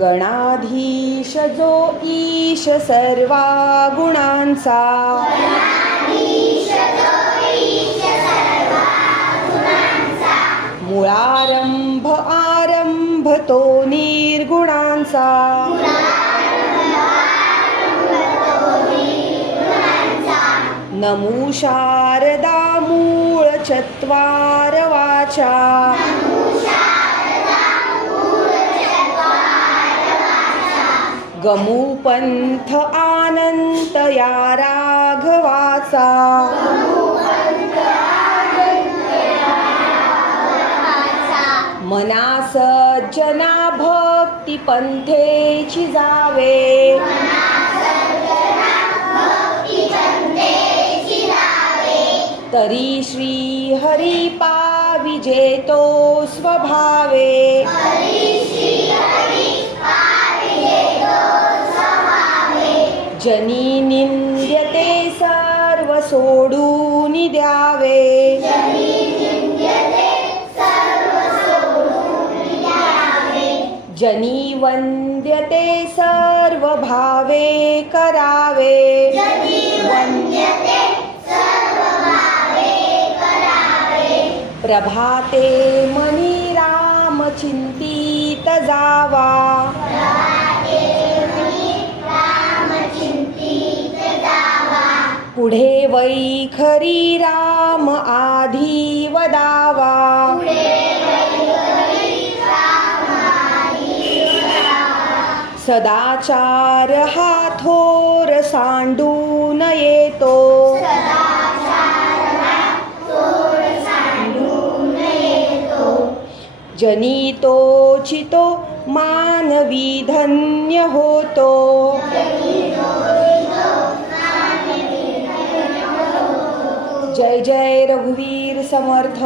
गणाधीश जो ईश सर्वा गुणांचा. मुळारंभ आरंभ तो निर्गुणांचा. नमू शारदा मूळ चत्वार वाचा. गमूपंथ आनंत या राघवाचा. मना सज्जना भक्ती पंथेची जावे. तरी श्री हरी पाविजे स्वभावे. जनी निंद्यते सर्व सोडून द्यावे। जनी वंद्यते सर्व भावे करावे। प्रभाते मनी राम चिंतित जावा पुढे वैखरी राम आधी वदावा. सदाचार हा थोर सांडून येतो. जनी तो चितो मानवी धन्य होतो. जय जय रघुवीर समर्थ.